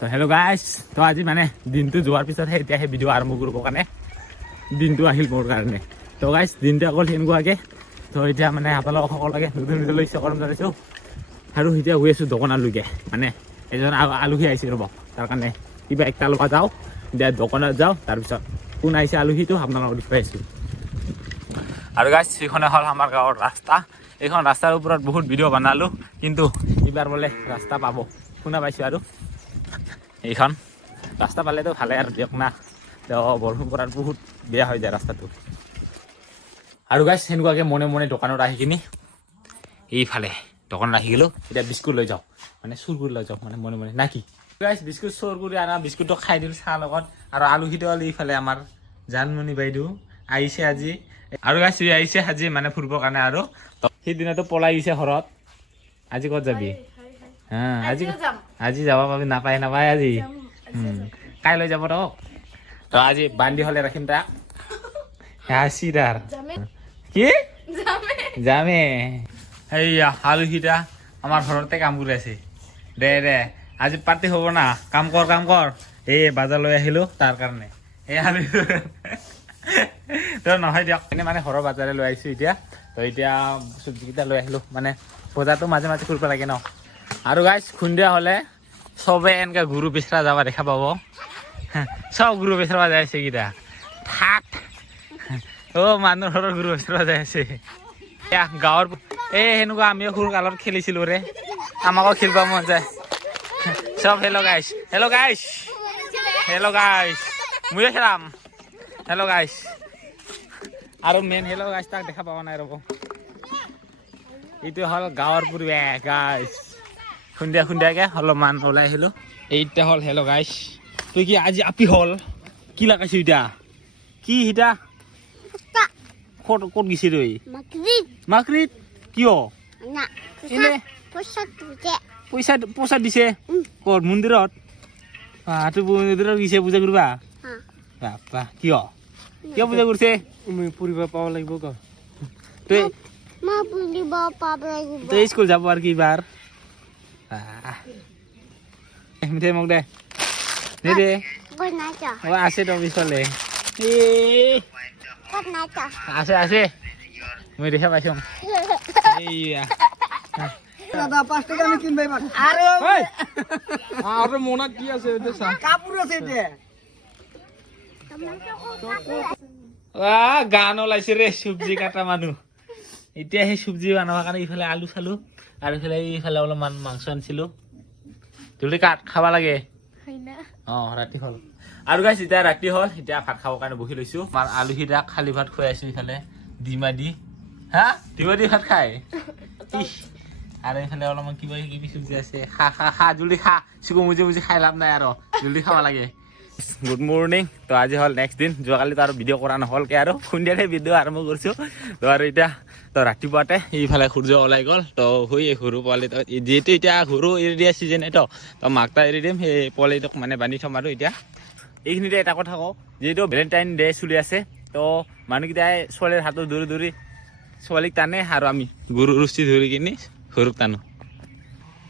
তো hello' guys, তো আজি মানে দিনটো যোৱাৰ পিছতহে এতিয়া সেই ভিডিঅ' আৰম্ভ কৰিবৰ কাৰণে দিনটো আহিল মোৰ কাৰণে। তো গাইজ দিনটো অকল সেনেকুৱাকৈ তো এতিয়া মানে আপোনালোকক সকলোকে নতুন ভিডিঅ'লৈ ইচ্ছা কৰিম জনাইছোঁ। আৰু এতিয়া গৈ আছোঁ দোকানলৈকে, মানে এজন আলহী আহিছে ৰ'ব, তাৰ কাৰণে কিবা একটা ল'ব যাওঁ, এতিয়া দোকানত যাওঁ, তাৰপিছত কোন আহিছে আলহীটো আপোনালোকক দেখুৱাই আছোঁ। আৰু গাইজ এইখনে হ'ল আমাৰ গাঁৱৰ ৰাস্তা। এইখন ৰাস্তাৰ ওপৰত বহুত ভিডিঅ' বনালোঁ, কিন্তু এইবাৰ বোলে ৰাস্তা পাব শুনা পাইছোঁ। আৰু এইখন ৰাস্তা পালেতো ভালে আৰু দিয়ক না, তো বৰষুণ পৰাৰ বহুত বেয়া হৈ যায় ৰাস্তাটো। আৰু গাইজ সেনেকুৱাকৈ মনে মনে দোকানত আহি কিনি এইফালে দোকানত আহি গ'লোঁ। এতিয়া বিস্কুট লৈ যাওঁ, মানে চুৰ কৰি লৈ যাওঁ, মানে মনে মনে না কি গাইজ। বিস্কুট চুৰ কৰি অনা বিস্কুটটো খাই দিলোঁ চাহ লগত। আৰু আলহীটো হ'ল এইফালে আমাৰ জানমণি বাইদেউ আহিছে আজি। আৰু গাইজ আহিছে আজি মানে ফুৰিবৰ কাৰণে। আৰু সেইদিনাতো পলাই গৈছে ঘৰত, আজি ক'ত যাবি? হা আজি যাব পাবি, নাপায় আজি কাইলৈ যাব তো আজি বান্ধি হ'লে ৰাখিম তাক। হাসি তাৰ কি যামে। এইয়া আলহীটা আমাৰ ঘৰতে কাম কৰি আছে। দে আজি পাৰ্টি হ'ব না, কাম কৰ। এই বাজাৰ লৈ আহিলোঁ তাৰ কাৰণে, এই আলহী তো নহয় দিয়ক, এনে মানে ঘৰৰ বাজাৰে লৈ আহিছোঁ এতিয়া। তো এতিয়া চব্জিকেইটা লৈ আহিলোঁ, মানে বজাৰটো মাজে মাজে কৰিব লাগে ন। আৰু গাইজ সন্ধিয়া হ'লে চবে এনেকৈ গৰু বেচৰা যাবা দেখা পাব। চব গৰু বেচৰা যাই আছে কেইটা থাক মানুহৰ ঘৰৰ গৰু বেচৰা যাই আছে। গাঁৱৰ সেনেকুৱা আমিও সৰু কালত খেলিছিলোঁ ৰে, আমাকো খেলিব মন যায় চব। হেল্ল' গাইজ ময়ো খেলাম। হেল্ল' গাইজ আৰু মেইন হেল্ল' গাইজ তাক দেখা পোৱা নাই ৰ'ব। এইটো হ'ল গাঁৱৰ পৰিৱেশ গাইজ। সন্ধিয়াকৈ অলপমান ওলাই আহিলোঁ। এইটা হ'ল হেল্ল' গাইজ। তুই কি আজি আপি হ'ল কি লাগাইছ এতিয়া? কি সিতা ক'ত গেছি তই? মাকৰিত কিয়? এনে পইচা দিছে ক'ত? মন্দিৰত? তুই মন্দিৰত গৈছে পূজা কৰিবা? বাপা কিয় পূজা কৰিছে? পঢ়িব পাব লাগিব ক। তই স্কুল যাব আৰু কি বাৰ মিঠাই মোক দে দে আছে তো পিছফালে আছে মই দেখা পাইছো। এইয়া মনত কি আছে গান ওলাইছে ৰে চব্জি কাটা মানুহ। এতিয়া সেই চব্জি বনাবৰ কাৰণে ইফালে আলু চালু, আৰু এইফালে অলপমান মাংস আনিছিলোঁ। জলদি কাট, খাব লাগে। ৰাতি হ'ল। আৰু গাইজ এতিয়া ৰাতি হ'ল, এতিয়া ভাত খাবৰ কাৰণে বহি লৈছোঁ। আমাৰ আলহীটাক খালী ভাত খুৱাই আছোঁ ইফালে ডিমা দি ভাত খায়। আৰু এইফালে অলপমান কিবা কিবি চব্জি আছে, খা জলদি খা। চিকু মুজি খাই লাভ নাই, আৰু জলদি খাব লাগে। Good morning. তো আজি হ'ল নেক্সট দিন। যোৱাকালিতো আৰু ভিডিঅ' কৰা নহ'লকৈ, আৰু সন্ধিয়াতে ভিডিঅ' আৰম্ভ কৰিছোঁ। তো আৰু এতিয়া ৰাতিপুৱাতে এইফালে সূৰ্য ওলাই গ'ল। তো সৰু পোৱালি যিহেতু এতিয়া সৰু এৰি দিয়া ছিজনে তো মাকটা এৰি দিম, সেই পোৱালিটোক মানে বান্ধি থ'ম। আৰু এতিয়া এইখিনিতে এটা কথা কওঁ, যিহেতু ভেলেণ্টাইন ডে চলি আছে, তো মানুহকেইটাই ছোৱালীৰ হাতত ধৰি ছোৱালীক টানে, আৰু আমি গৰু ৰছী ধৰি কিনি গৰুক টানো।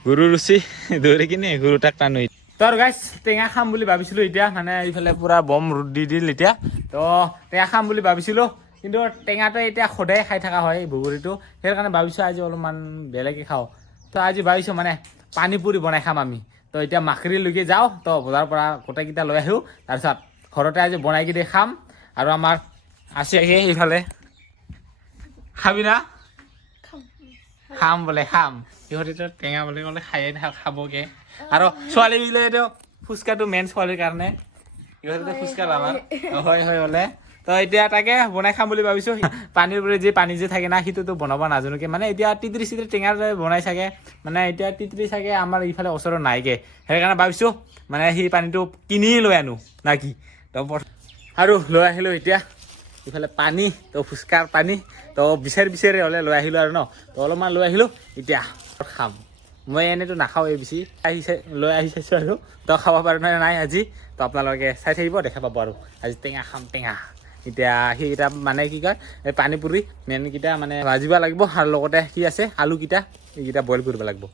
গৰু ৰছী ধৰি কিনি গৰু তাক টানো। তো আৰু গাইজ টেঙা খাম বুলি ভাবিছিলোঁ, এতিয়া মানে এইফালে পূৰা বম ৰ'দ দি দিল এতিয়া। তো টেঙা খাম বুলি ভাবিছিলোঁ, কিন্তু টেঙাটো এতিয়া সদায় খাই থকা হয় বগৰীটো, সেইকাৰণে ভাবিছোঁ আজি অলপমান বেলেগে খাওঁ। তো আজি ভাবিছোঁ মানে পানী পুৰি বনাই খাম আমি। তো এতিয়া মাখৰিলৈকে যাওঁ, তো বজাৰৰ পৰা গোটেইকেইটা লৈ আহোঁ, তাৰপিছত ঘৰতে আজি বনাই কিনি খাম। আৰু আমাৰ আছে এইফালে খাবি না? খাম বোলে খাম। সিহঁতেতো টেঙা বুলি ক'লে খায়ে খাবগে। আৰু ছোৱালীবিলাকেতো ফুচকাটো মেইন ছোৱালীৰ কাৰণে, সিহঁতেতো ফুচকা আমাৰ হয় বোলে। তো এতিয়া তাকে বনাই খাম বুলি ভাবিছোঁ। পানীৰ পৰা পানী যে থাকে না, সেইটোতো বনাব নাজানোকে, মানে এতিয়া তিতৰি টেঙাৰ বনাই চাগে, মানে এতিয়া তিতৰি চাগে আমাৰ ইফালে ওচৰত নাইকে, সেইকাৰণে ভাবিছোঁ মানে সেই পানীটো কিনি লৈ আনো না কি। তো আৰু লৈ আহিলোঁ এতিয়া ইফালে পানী, তো ফুচকাৰ পানী, তো বিচাৰি হ'লে লৈ আহিলোঁ আৰু ন। তো অলপমান লৈ আহিলোঁ, এতিয়া খাম। মই এনেতো নাখাওঁৱে বেছি, লৈ আহি চাইছোঁ আৰু তো খাব পাৰোঁ নে নাই আজি। তো আপোনালোকে চাই থাকিব, দেখা পাব। আৰু আজি টেঙা খাম টেঙা। এতিয়া সেইকেইটা মানে কি কয়, এই পানী পুৰি মেইনকেইটা মানে ভাজিব লাগিব, আৰু লগতে কি আছে আলুকেইটা, এইকেইটা বইল কৰিব লাগিব।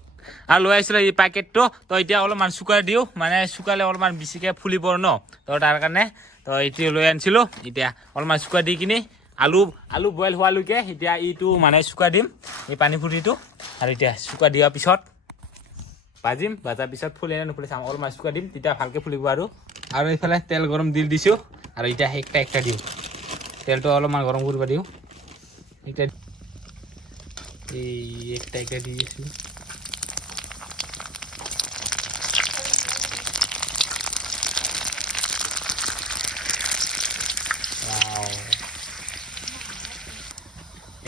আৰু লৈ আহিছিলোঁ এই পেকেটটো তো এতিয়া অলপমান চুকাৰ দিওঁ মানে চুকালে অলপমান বেছিকৈ ফুলিব ন তো তাৰ কাৰণে তো এইটো লৈ আনিছিলোঁ এতিয়া অলপমান চুকাৰ দি কিনি আলু বইল হোৱালৈকে এতিয়া এইটো মানে চুকাৰ দিম এই পানী ফুটিটো আৰু এতিয়া চুকাৰ দিয়াৰ পিছত ভাজিম ভাজাৰ পিছত ফুলে নে নুফুলে চাম অলপমান চুকাৰ দিম তেতিয়া ভালকৈ ফুলিব আৰু এইফালে তেল গৰম দি দিছোঁ আৰু এতিয়া একটা দিওঁ তেলটো অলপমান গৰম কৰিব দিওঁ একটা এই একটা দি দিছোঁ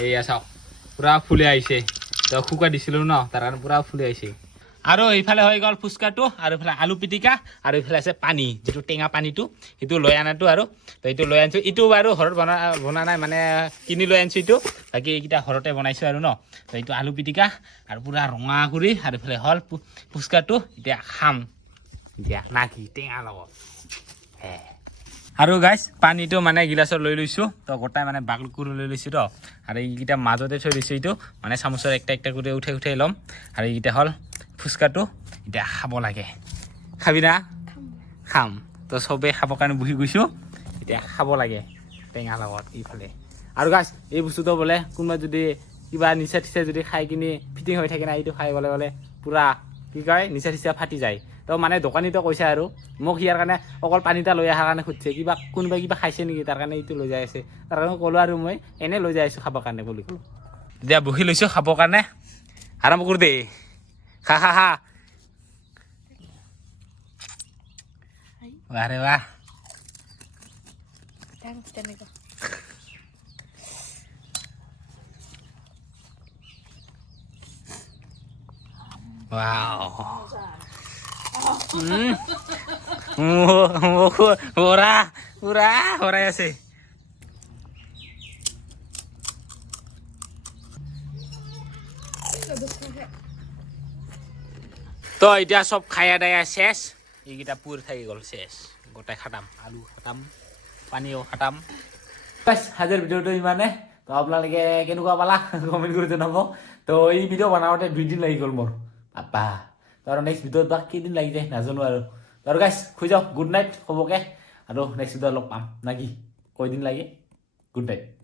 এইয়া চাওক পুৰা ফুলি আহিছে তো শুকাই দিছিলোঁ ন তাৰ কাৰণে পুৰা ফুলি আহিছে আৰু এইফালে হৈ গ'ল ফুচকাটো আৰু এইফালে আলু পিটিকা আৰু এইফালে আছে পানী যিটো টেঙা পানীটো সেইটো লৈ আনাটো আৰু তো এইটো লৈ আনিছোঁ এইটো বাৰু ঘৰত বনা নাই মানে কিনি লৈ আনিছোঁ এইটো বাকী এইকেইটা ঘৰতে বনাইছোঁ আৰু ন তো এইটো আলু পিটিকা আৰু পুৰা ৰঙা কৰি আৰু এইফালে হ'ল ফুচকাটো এতিয়া খাম এতিয়া না কি টেঙা লগত আৰু গাইছ পানীটো মানে গিলাচত লৈ লৈছোঁ তো গোটাই মানে বাগল কৰি লৈ লৈছোঁ তো আৰু এইকেইটা মাজতে থৈ দিছোঁ এইটো মানে চামুচৰ একটা কৰি উঠাই ল'ম আৰু এইকেইটা হ'ল ফুচকাটো এতিয়া খাব লাগে খাবি না খাম তো চবেই খাবৰ কাৰণে বহি গৈছোঁ এতিয়া খাব লাগে টেঙা লগত এইফালে আৰু গাইছ এই বস্তুটো বোলে কোনোবা যদি কিবা নিচা ঠিচা যদি খাই কিনি ফিটিং হৈ থাকে না এইটো খাই বোলে পুৰা কি কয় নিচা ঠিচা ফাটি যায় তো মানে দোকানীটো কৈছে আৰু মোক ইয়াৰ কাৰণে অকল পানী এটা লৈ অহাৰ কাৰণে সুধিছে কোনোবাই কিবা খাইছে নেকি তাৰ কাৰণে এইটো লৈ যাই আছে তাৰ কাৰণে ক'লোঁ আৰু মই এনেই লৈ যাই আছোঁ খাবৰ কাৰণে বুলি ক'লোঁ এতিয়া বহি লৈছোঁ খাবৰ কাৰণে আৰম্ভ কৰোঁ দেই খা বাহ ৰে বাহ হৰাই আছে তো এতিয়া চব খাই দায়া শেষ এইকেইটা পুৰ থাকি গ'ল শেষ গোটাই খাটাম আলু খাটাম পানীও খাটাম আজিৰ ভিডিঅ'টো ইমানে তো আপোনালোকে কেনেকুৱা পালা কমেণ্ট কৰি জনাব তো এই ভিডিঅ' বনাওঁতে 2 দিন লাগি গ'ল মোৰ আপা তো আৰু নেক্সট ভিডিঅ'ত বা কেইদিন লাগি যায় নাজানো আৰু গাইছ শুই যাওক গুড নাইট হ'বকে আৰু নেক্সট ভিডিঅ'ত লগ পাম না কি দিন লাগে গুড নাইট